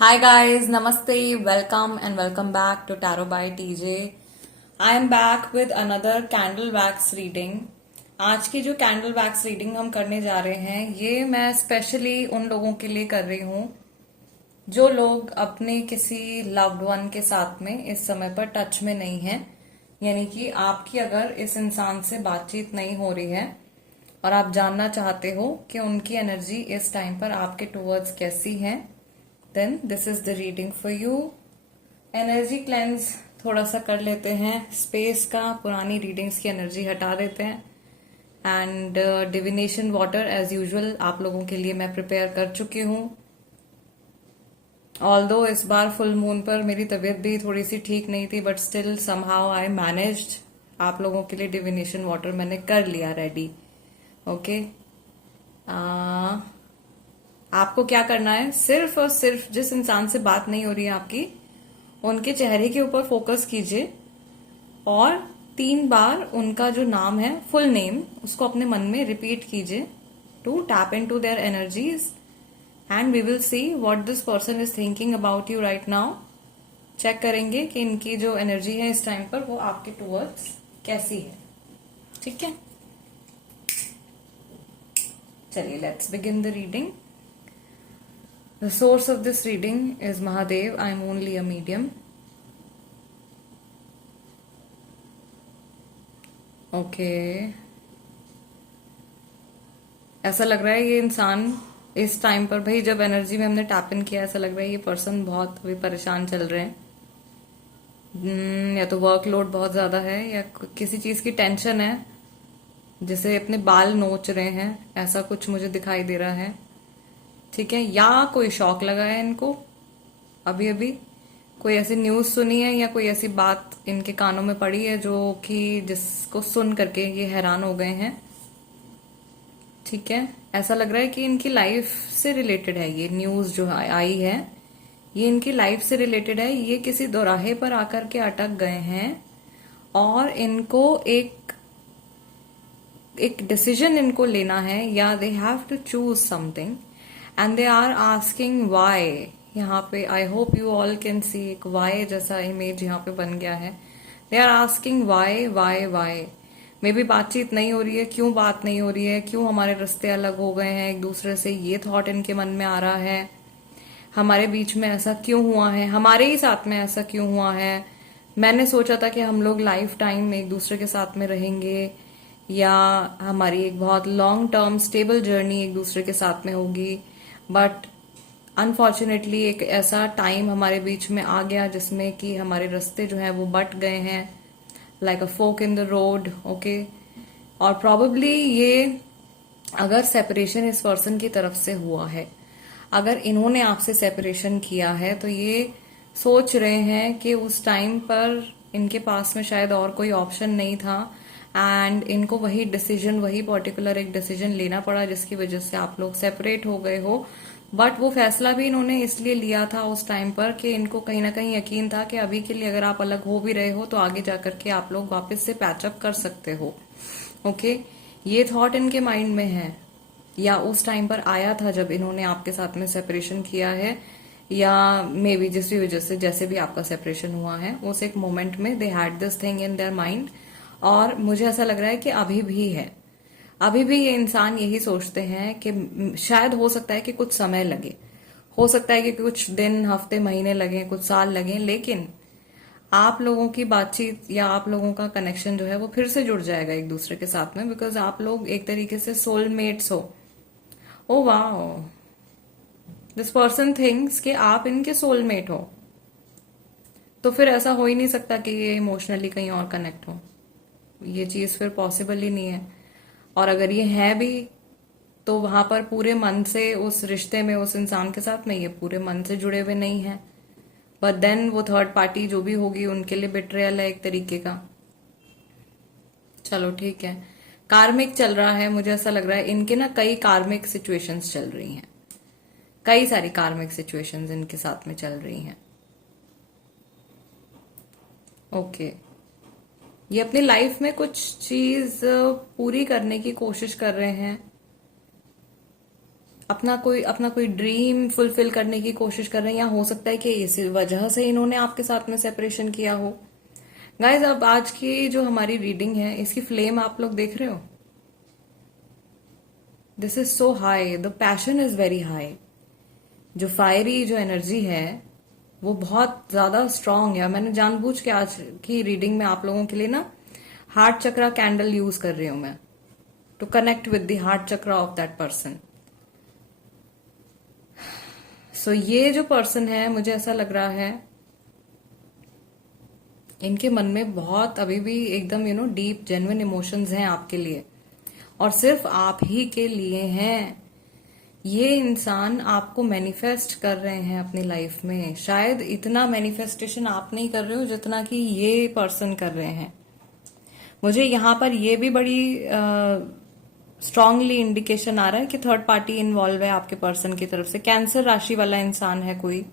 Hi guys, Namaste, welcome and welcome back to Tarot by TJ. I am back with another candle wax reading. आज की जो candle wax reading हम करने जा रहे हैं ये मैं स्पेशली उन लोगों के लिए कर रही हूँ जो लोग अपने किसी लव्ड वन के साथ में इस समय पर टच में नहीं है, यानी कि आपकी अगर इस इंसान से बातचीत नहीं हो रही है और आप जानना चाहते हो कि उनकी एनर्जी इस टाइम पर आपके टूवर्ड्स कैसी है, then this is the reading for you. Energy cleanse थोड़ा सा कर लेते हैं, स्पेस का, पुरानी रीडिंग्स की एनर्जी हटा देते हैं and divination water as usual आप लोगों के लिए मैं प्रिपेयर कर चुकी हूँ। ऑल्दो इस बार फुल मून पर मेरी तबीयत भी थोड़ी सी ठीक नहीं थी, but still somehow I managed. आप लोगों के लिए डिविनेशन वाटर मैंने कर लिया रेडी। ओके, आपको क्या करना है, सिर्फ और सिर्फ जिस इंसान से बात नहीं हो रही है आपकी, उनके चेहरे के ऊपर फोकस कीजिए और 3 बार उनका जो नाम है, फुल नेम, उसको अपने मन में रिपीट कीजिए to tap into their energies and we will see what this person is thinking about you right now. Check करेंगे कि इनकी जो एनर्जी है इस टाइम पर वो आपके टूवर्ड्स कैसी है। ठीक है, चलिए let's begin the reading. The source of this reading is Mahadev. I am only a medium. Okay. ऐसा लग रहा है ये इंसान इस टाइम पर, भाई जब एनर्जी में हमने टैप इन किया, ऐसा लग रहा है ये पर्सन बहुत अभी परेशान चल रहे हैं। या तो वर्कलोड बहुत ज्यादा है या किसी चीज की टेंशन है, जिसे अपने बाल नोच रहे हैं, ऐसा कुछ मुझे दिखाई दे रहा है। ठीक है, या कोई शॉक लगा है इनको, अभी अभी कोई ऐसी न्यूज सुनी है या कोई ऐसी बात इनके कानों में पड़ी है जो कि जिसको सुन करके ये हैरान हो गए हैं। ठीक है, ऐसा लग रहा है कि इनकी लाइफ से रिलेटेड है ये न्यूज जो आई है, ये इनकी लाइफ से रिलेटेड है। ये किसी दोराहे पर आकर के अटक गए हैं और इनको एक डिसीजन इनको लेना है, या they have to choose something and they are asking why. यहाँ पे I hope you all can see एक वाई जैसा इमेज यहाँ पे बन गया है। They are asking why why why. Maybe बातचीत नहीं हो रही है, क्यों बात नहीं हो रही है, क्यों हमारे रास्ते अलग हो गए हैं एक दूसरे से, ये थॉट इनके मन में आ रहा है। हमारे बीच में ऐसा क्यों हुआ है, हमारे ही साथ में ऐसा क्यों हुआ है। मैंने सोचा था कि हम लोग लाइफ टाइम एक दूसरे के साथ में रहेंगे, या हमारी एक बहुत लॉन्ग टर्म स्टेबल जर्नी एक दूसरे के साथ में होगी, बट अनफॉर्चुनेटली एक ऐसा टाइम हमारे बीच में आ गया जिसमें कि हमारे रास्ते जो है वो बट गए हैं, like a fork in the road. Okay, और प्रॉबेबली ये अगर सेपरेशन इस पर्सन की तरफ से हुआ है, अगर इन्होंने आपसे सेपरेशन किया है, तो ये सोच रहे हैं कि उस टाइम पर इनके पास में शायद और कोई ऑप्शन नहीं था एंड इनको वही डिसीजन, वही पर्टिकुलर एक डिसीजन लेना पड़ा जिसकी वजह से आप लोग सेपरेट हो गए हो। बट वो फैसला भी इन्होंने इसलिए लिया था उस टाइम पर कि इनको कहीं ना कहीं यकीन था कि अभी के लिए अगर आप अलग हो भी रहे हो तो आगे जाकर के आप लोग वापस से पैचअप कर सकते हो। ओके, ये थॉट इनके माइंड में है, या उस टाइम पर आया था जब इन्होंने आपके साथ में सेपरेशन किया है, या मे बी जिस भी वजह से जैसे भी आपका सेपरेशन हुआ है, उस एक मोमेंट में they had this thing in their mind. और मुझे ऐसा लग रहा है कि अभी भी है, अभी भी ये इंसान यही सोचते हैं कि शायद हो सकता है कि कुछ समय लगे, हो सकता है कि कुछ दिन, हफ्ते, महीने लगे, कुछ साल लगे, लेकिन आप लोगों की बातचीत या आप लोगों का कनेक्शन जो है वो फिर से जुड़ जाएगा एक दूसरे के साथ में, बिकॉज आप लोग एक तरीके से सोलमेट्स हो। Oh wow, this person thinks कि आप इनके सोलमेट हो, तो फिर ऐसा हो ही नहीं सकता कि ये इमोशनली कहीं और कनेक्ट हो। ये चीज फिर पॉसिबल ही नहीं है। और अगर ये है भी तो वहां पर पूरे मन से उस रिश्ते में, उस इंसान के साथ में ये पूरे मन से जुड़े हुए नहीं है। बट देन वो थर्ड पार्टी जो भी होगी उनके लिए बिट्रेयल है एक तरीके का। चलो ठीक है, कार्मिक चल रहा है, मुझे ऐसा लग रहा है इनके ना कई कार्मिक सिचुएशंस चल रही हैं, कई सारी कार्मिक सिचुएशंस इनके साथ में चल रही हैं। ओके, ये अपनी लाइफ में कुछ चीज पूरी करने की कोशिश कर रहे हैं, अपना कोई ड्रीम फुलफिल करने की कोशिश कर रहे हैं, या हो सकता है कि इस वजह से इन्होंने आपके साथ में सेपरेशन किया हो। गाइज, अब आज की जो हमारी रीडिंग है, इसकी फ्लेम आप लोग देख रहे हो, this is so high, the passion is very high. जो फायरी जो एनर्जी है वो बहुत ज्यादा स्ट्रांग है। मैंने जानबूझ के आज की रीडिंग में आप लोगों के लिए ना हार्ट चक्रा कैंडल यूज कर रही हूं मैं, to connect with the heart chakra of that person. So ये जो पर्सन है, मुझे ऐसा लग रहा है इनके मन में बहुत अभी भी एकदम डीप जेन्युइन इमोशंस हैं आपके लिए, और सिर्फ आप ही के लिए हैं। ये इंसान आपको मैनिफेस्ट कर रहे हैं अपनी लाइफ में। शायद इतना मैनिफेस्टेशन आप नहीं कर रहे हो जितना कि ये पर्सन कर रहे हैं। मुझे यहां पर ये भी बड़ी स्ट्रांगली इंडिकेशन आ रहा है कि थर्ड पार्टी इन्वॉल्व है आपके पर्सन की तरफ से। कैंसर राशि वाला इंसान है कोई,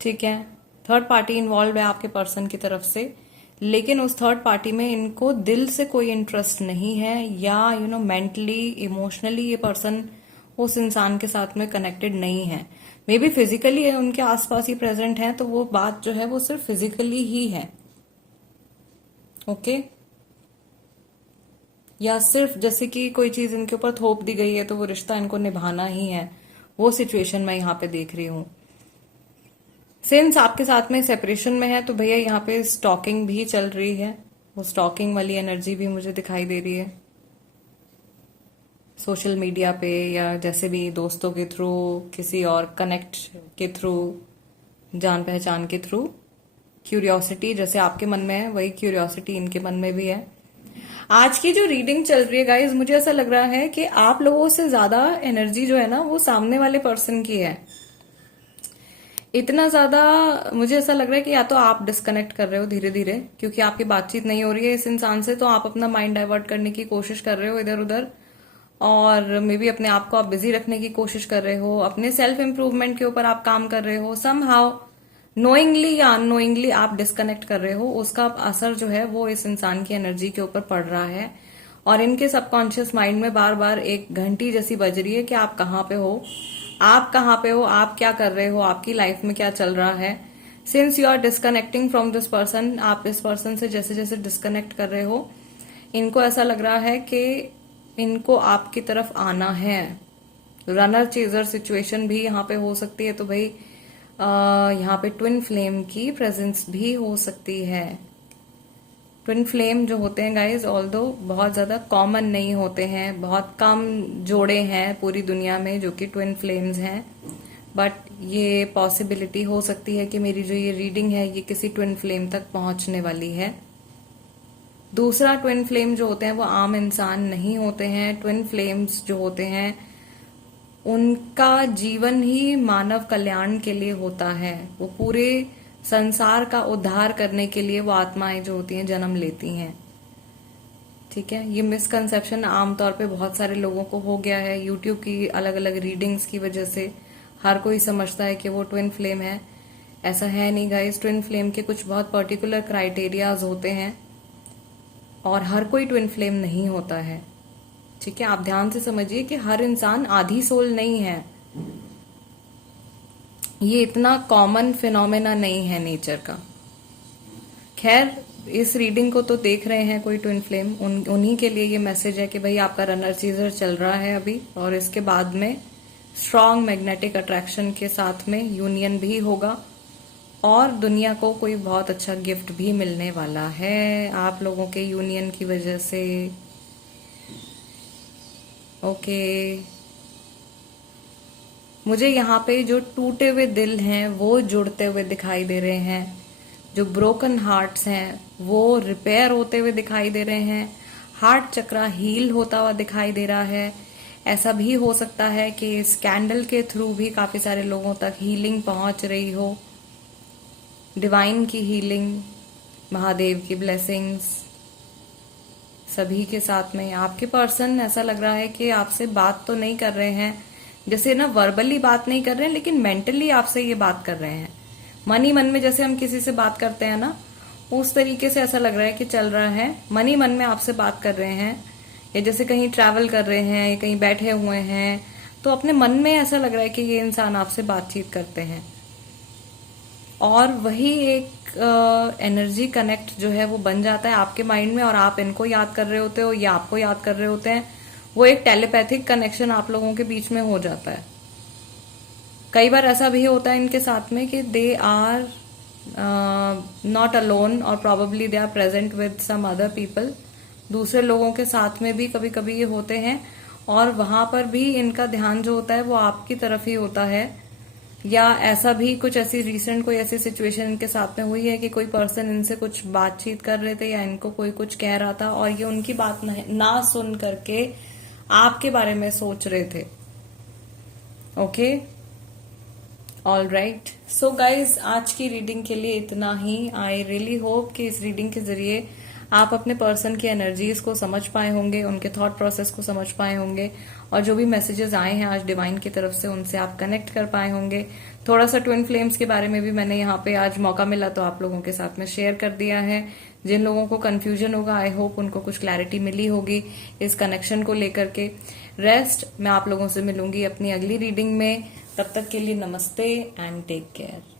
ठीक है, थर्ड पार्टी इन्वॉल्व है आपके पर्सन की तरफ से, लेकिन उस थर्ड पार्टी में इनको दिल से कोई इंटरेस्ट नहीं है, या मेंटली इमोशनली ये पर्सन उस इंसान के साथ में कनेक्टेड नहीं है। मे बी फिजिकली उनके आसपास ही प्रेजेंट है, तो वो बात जो है वो सिर्फ फिजिकली ही है, ओके। या सिर्फ जैसे कि कोई चीज इनके ऊपर थोप दी गई है तो वो रिश्ता इनको निभाना ही है, वो सिचुएशन मैं यहाँ पे देख रही हूँ। सिंस आपके साथ में सेपरेशन में है तो भैया यहाँ पे स्टॉकिंग भी चल रही है, वो स्टॉकिंग वाली एनर्जी भी मुझे दिखाई दे रही है सोशल मीडिया पे, या जैसे भी दोस्तों के थ्रू, किसी और कनेक्ट के थ्रू, जान पहचान के थ्रू। क्यूरियोसिटी जैसे आपके मन में है वही क्यूरियोसिटी इनके मन में भी है। आज की जो रीडिंग चल रही है गाइज, मुझे ऐसा लग रहा है कि आप लोगों से ज्यादा एनर्जी जो है ना वो सामने वाले पर्सन की है। इतना ज्यादा मुझे ऐसा लग रहा है कि या तो आप डिस्कनेक्ट कर रहे हो धीरे धीरे, क्योंकि आपकी बातचीत नहीं हो रही है इस इंसान से, तो आप अपना माइंड डाइवर्ट करने की कोशिश कर रहे हो इधर उधर, और मे बी अपने आप को आप बिजी रखने की कोशिश कर रहे हो, अपने सेल्फ इम्प्रूवमेंट के ऊपर आप काम कर रहे हो। समहाउ नोइंगली या अननोइंगली आप डिस्कनेक्ट कर रहे हो, उसका असर जो है वो इस इंसान की एनर्जी के ऊपर पड़ रहा है, और इनके सबकॉन्शियस माइंड में बार बार एक घंटी जैसी बज रही है कि आप कहाँ पे हो, आप कहाँ पे हो, आप क्या कर रहे हो, आपकी लाइफ में क्या चल रहा है। Since you are disconnecting from this person, आप इस पर्सन से जैसे जैसे डिस्कनेक्ट कर रहे हो, इनको ऐसा लग रहा है कि इनको आपकी तरफ आना है। रनर चेजर सिचुएशन भी यहाँ पे हो सकती है, तो भाई यहाँ पे ट्विन फ्लेम की प्रेजेंस भी हो सकती है। ट्विन फ्लेम जो होते हैं गाइज, ऑल्दो बहुत ज्यादा कॉमन नहीं होते हैं, बहुत कम जोड़े हैं पूरी दुनिया में जो कि ट्विन फ्लेम्स हैं, बट ये पॉसिबिलिटी हो सकती है कि मेरी जो ये रीडिंग है ये किसी ट्विन फ्लेम तक पहुंचने वाली है। दूसरा, ट्विन फ्लेम जो होते हैं वो आम इंसान नहीं होते हैं। ट्विन फ्लेम्स जो होते हैं उनका जीवन ही मानव कल्याण के लिए होता है, वो पूरे संसार का उद्धार करने के लिए वो आत्माएं जो होती हैं जन्म लेती हैं, ठीक है। ये मिसकंसेप्शन आमतौर पे बहुत सारे लोगों को हो गया है यूट्यूब की अलग अलग रीडिंग्स की वजह से। हर कोई समझता है कि वो ट्विन फ्लेम है, ऐसा है नहीं गाइस। ट्विन फ्लेम के कुछ बहुत पर्टिकुलर क्राइटेरियाज होते हैं, और हर कोई ट्विन फ्लेम नहीं होता है, ठीक है। आप ध्यान से समझिए कि हर इंसान आधी सोल नहीं है, ये इतना कॉमन फिनोमेना नहीं है नेचर का। खैर, इस रीडिंग को तो देख रहे हैं कोई ट्विन फ्लेम, उन्हीं के लिए ये मैसेज है कि भाई आपका रनर सीजर चल रहा है अभी, और इसके बाद में स्ट्रॉन्ग मैग्नेटिक अट्रैक्शन के साथ में यूनियन भी होगा, और दुनिया को कोई बहुत अच्छा गिफ्ट भी मिलने वाला है आप लोगों के यूनियन की वजह से, ओके। मुझे यहाँ पे जो टूटे हुए दिल हैं वो जुड़ते हुए दिखाई दे रहे हैं, जो ब्रोकन हार्ट्स हैं वो रिपेयर होते हुए दिखाई दे रहे हैं, हार्ट चक्रा हील होता हुआ दिखाई दे रहा है। ऐसा भी हो सकता है कि इस कैंडल के थ्रू भी काफी सारे लोगों तक हीलिंग पहुंच रही हो, डिवाइन की हीलिंग, महादेव की ब्लेसिंग्स सभी के साथ में। आपके पर्सन ऐसा लग रहा है कि आपसे बात तो नहीं कर रहे हैं, जैसे ना वर्बली बात नहीं कर रहे हैं, लेकिन मेंटली आपसे ये बात कर रहे हैं। मन ही मन में जैसे हम किसी से बात करते हैं ना, उस तरीके से ऐसा लग रहा है कि चल रहा है, मन ही मन में आपसे बात कर रहे हैं, या जैसे कहीं ट्रैवल कर रहे हैं या कहीं बैठे हुए हैं, तो अपने मन में ऐसा लग रहा है कि ये इंसान आपसे बातचीत करते हैं, और वही एक एनर्जी कनेक्ट जो है वो बन जाता है आपके माइंड में, और आप इनको याद कर रहे होते हो, ये आपको याद कर रहे होते हैं। वो एक टेलीपैथिक कनेक्शन आप लोगों के बीच में हो जाता है। कई बार ऐसा भी होता है इनके साथ में कि दे आर नॉट अलोन, और probably they are present with some other people. दूसरे लोगों के साथ में भी कभी कभी ये होते हैं, और वहां पर भी इनका ध्यान जो होता है वो आपकी तरफ ही होता है। या ऐसा भी कुछ ऐसी रिसेंट कोई ऐसी सिचुएशन इनके साथ में हुई है कि कोई पर्सन इनसे कुछ बातचीत कर रहे थे या इनको कोई कुछ कह रहा था, और ये उनकी बात ना सुन करके आपके बारे में सोच रहे थे। Okay, all right. So guys, आज की रीडिंग के लिए इतना ही। आई रियली होप कि इस रीडिंग के जरिए आप अपने पर्सन की एनर्जीज को समझ पाए होंगे, उनके थॉट प्रोसेस को समझ पाए होंगे, और जो भी मैसेजेस आए हैं आज डिवाइन की तरफ से उनसे आप कनेक्ट कर पाए होंगे। थोड़ा सा ट्विन फ्लेम्स के बारे में भी मैंने यहाँ पे आज मौका मिला तो आप लोगों के साथ में शेयर कर दिया है। जिन लोगों को कंफ्यूजन होगा, आई होप उनको कुछ क्लैरिटी मिली होगी इस कनेक्शन को लेकर के। रेस्ट मैं आप लोगों से मिलूंगी अपनी अगली रीडिंग में। तब तक के लिए नमस्ते एंड टेक केयर।